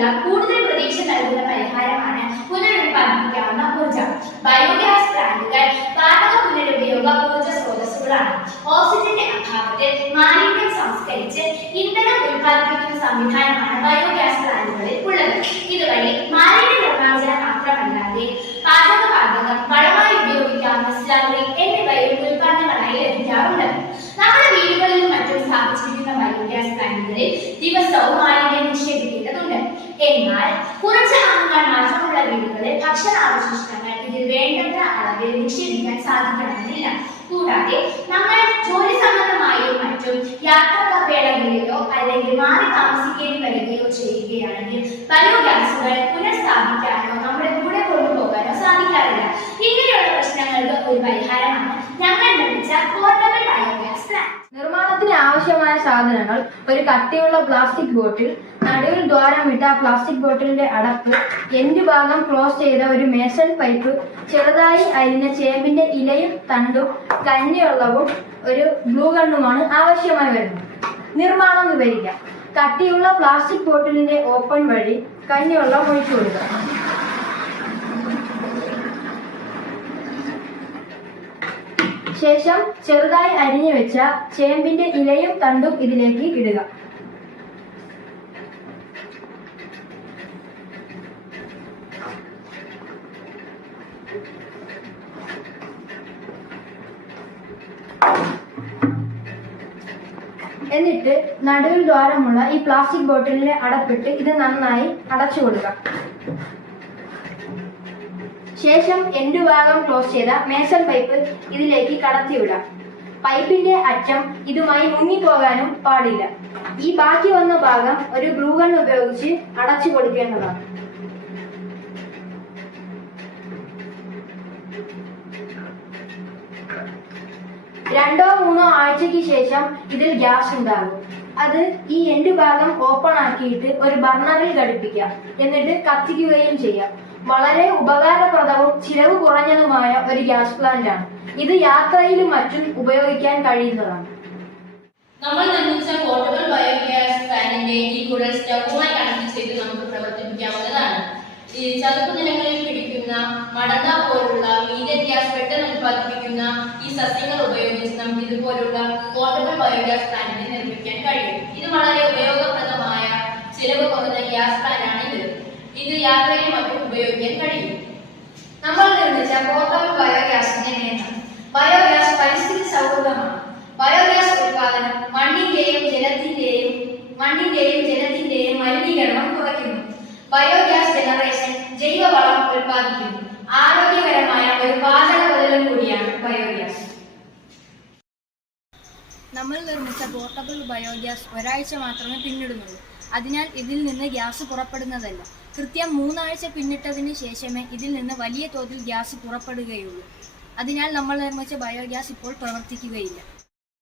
നിന്നുള്ള കൂടുതൽ പ്രതീക്ഷ നൽകുന്ന പരിഹാരമാണ് പുനരുൽപ്പാദിപ്പിക്കാവുന്ന ഊർജ്ജം. ബയോഗ്യാസ് പ്ലാന്റുകൾ വാതക പുനരുപയോഗ ഊർജ്ജ സ്രോതസ്സുകളാണ്. ഓക്സിജന്റെ അഭാവത്തിൽ മാലിന്യം സംസ്കരിച്ച് ഇന്ധനം ഉൽപ്പാദിപ്പിക്കുന്ന സംവിധാനമാണ് ബയോഗ്യാസ് പ്ലാന്റുകളിൽ ഉള്ളത്. ഇതുവഴി മാലിന്യ നിർമ്മാർജ്ജനം മാത്രമല്ലാതെ പാചകവാതകം, വളമായി ഉപയോഗിക്കാവുന്ന സ്ലറി എന്നിവയും ഉൽപ്പന്നങ്ങളായി ലഭിക്കാറുണ്ട്. നമ്മുടെ വീടുകളിലും മറ്റും സ്ഥാപിച്ചിരിക്കുന്ന ബയോഗ്യാസ് പ്ലാന്റുകളിൽ ദിവസവും മാലിന്യം നിക്ഷേപിക്കേണ്ടതുണ്ട്. എന്നാൽ കുറച്ച് അംഗങ്ങൾ മാത്രമുള്ള വീടുകളിൽ ഭക്ഷണാവശിഷ്ടങ്ങൾ ഇതിൽ വേണ്ടത്ര അളവിൽ നിക്ഷേപിക്കാൻ സാധിക്കണമെന്നില്ല. കൂടാതെ നമ്മൾ ജോലി സംബന്ധമായോ മറ്റും യാത്രാവേളകളിലോ അല്ലെങ്കിൽ മാറി താമസിക്കേണ്ടി വരികയോ ചെയ്യുകയാണെങ്കിൽ ബയോഗ്യാസുകൾ പുനഃസ്ഥാപിക്കാനോ നമ്മുടെ കൂടെ കൊണ്ടുപോകാനോ സാധിക്കാറില്ല. ഇങ്ങനെയുള്ള പ്രശ്നങ്ങൾക്ക് ഒരു പരിഹാരമാണ് ഞങ്ങൾ നിർമ്മിച്ച പോർട്ടബിൾ ബയോഗ്യാസ് പ്ലാന്റ്. നിർമ്മാണത്തിന് ആവശ്യമായ സാധനങ്ങൾ: ഒരു കട്ടിയുള്ള പ്ലാസ്റ്റിക് ബോട്ടിൽ, നടുവിൽ ദ്വാരമിട്ട പ്ലാസ്റ്റിക് ബോട്ടിലിന്റെ അടപ്പ്, എൻഡ് ഭാഗം ക്ലോസ് ചെയ്ത ഒരു മേസൺ പൈപ്പ്, ചെറുതായി അരിഞ്ഞ ചേമ്പിന്റെ ഇലയും തണ്ടും, കഞ്ഞിവെള്ളവും ഒരു ഗ്ലൂ ഗണ്ണുമാണ് ആവശ്യമായി വരുന്നത്. നിർമ്മാണം വിവരിക്കാം. കട്ടിയുള്ള പ്ലാസ്റ്റിക് ബോട്ടിലിന്റെ ഓപ്പൺ വഴി കഞ്ഞിവെള്ളം ഒഴിച്ചു കൊടുക്കുക. ശേഷം ചെറുതായി അരിഞ്ഞു വെച്ച ചേമ്പിന്റെ ഇലയും തണ്ടും ഇതിലേക്ക് ഇടുക. എന്നിട്ട് നടുവിൽ ദ്വാരമുള്ള ഈ പ്ലാസ്റ്റിക് ബോട്ടിലിലെ അടപ്പിട്ട് ഇത് നന്നായി അടച്ചു കൊടുക്കുക. ശേഷം എൻഡ് ഭാഗം ക്ലോസ് ചെയ്ത മേസൺ പൈപ്പ് ഇതിലേക്ക് കടത്തിവിടാം. പൈപ്പിന്റെ അറ്റം ഇതുമായി മുങ്ങിപ്പോകാനും പാടില്ല. ഈ ബാക്കി വന്ന ഭാഗം ഒരു ഗ്ലൂ ഗൺ ഉപയോഗിച്ച് അടച്ചു കൊടുക്കേണ്ടതാണ്. രണ്ടോ മൂന്നോ ആഴ്ചയ്ക്ക് ശേഷം ഇതിൽ ഗ്യാസ് ഉണ്ടാകും. അത് ഈ എൻഡ് ഭാഗം ഓപ്പൺ ആക്കിയിട്ട് ഒരു ബർണറിൽ ഘടിപ്പിക്കാം. എന്നിട്ട് കത്തിക്കുകയും ചെയ്യാം. വളരെ ഉപകാരപ്രദവും ചിലവ് കുറഞ്ഞതുമായ ഒരു ഗ്യാസ് പ്ലാന്റ് ആണ് ഇത്. യാത്രയിലും മറ്റും ഉപയോഗിക്കാൻ കഴിയുന്നതാണ്. നമ്മൾ നിർമ്മിച്ച പോർട്ടബിൾ ബയോഗ്യാസ് പ്ലാന്റിന്റെ ഈ കുഴൽ സ്റ്റൗവുമായി കണക്ട് ചെയ്ത് നമുക്ക് പ്രവർത്തിപ്പിക്കാവുന്നതാണ്. ഈ ചതുപ്പ് നിലങ്ങളിൽ പിടിക്കുന്ന മടങ്ങ പോലുള്ള മീഡിയം ഗ്യാസ് പെട്ടെന്ന് ഉത്പാദിപ്പിക്കുന്ന ഈ സസ്യങ്ങൾ ഉപയോഗിച്ച് നമുക്ക് ഇതുപോലുള്ള പോർട്ടബിൾ ബയോഗ്യാസ് പ്ലാന്റിനെ നിർമ്മിക്കാൻ കഴിയും. ഇത് വളരെ ഉപയോഗപ്രദമായ ചിലവ് കുറഞ്ഞ ഗ്യാസ് പ്ലാന്റ് ആണ് ഇത് യാത്രയിൽ മറ്റും ഉപയോഗിക്കാൻ കഴിയും. നമ്മൾ നിർമ്മിച്ച പോർട്ടബിൾ ബയോഗ്യാസിന്റെ നേട്ടം: ബയോഗ്യാസ് പരിസ്ഥിതി സൗഹൃദമാണ്. ബയോഗ്യാസ് ഉൽപാദനം മണ്ണിന്റെയും ജലത്തിന്റെയും മലിനീകരണം കുറയ്ക്കുന്നു. ബയോഗ്യാസ് ജനറേഷൻ ജൈവവളം ഉൽപ്പാദിക്കുന്നു. ആരോഗ്യകരമായ ഒരു പാചക ബദലും കൂടിയാണ് ബയോഗ്യാസ്. നമ്മൾ നിർമ്മിച്ച പോർട്ടബിൾ ബയോഗ്യാസ് ഒരാഴ്ച മാത്രമേ പിന്നിടുന്നുള്ളൂ. അതിനാൽ ഇതിൽ നിന്ന് ഗ്യാസ് പുറപ്പെടുന്നതല്ല. കൃത്യം 3 ആഴ്ച പിന്നിട്ടതിന് ശേഷമേ ഇതിൽ നിന്ന് വലിയ തോതിൽ ഗ്യാസ് പുറപ്പെടുകയുള്ളൂ. അതിനാൽ നമ്മൾ നിർമ്മിച്ച ബയോഗ്യാസ് ഇപ്പോൾ പ്രവർത്തിക്കുകയില്ല.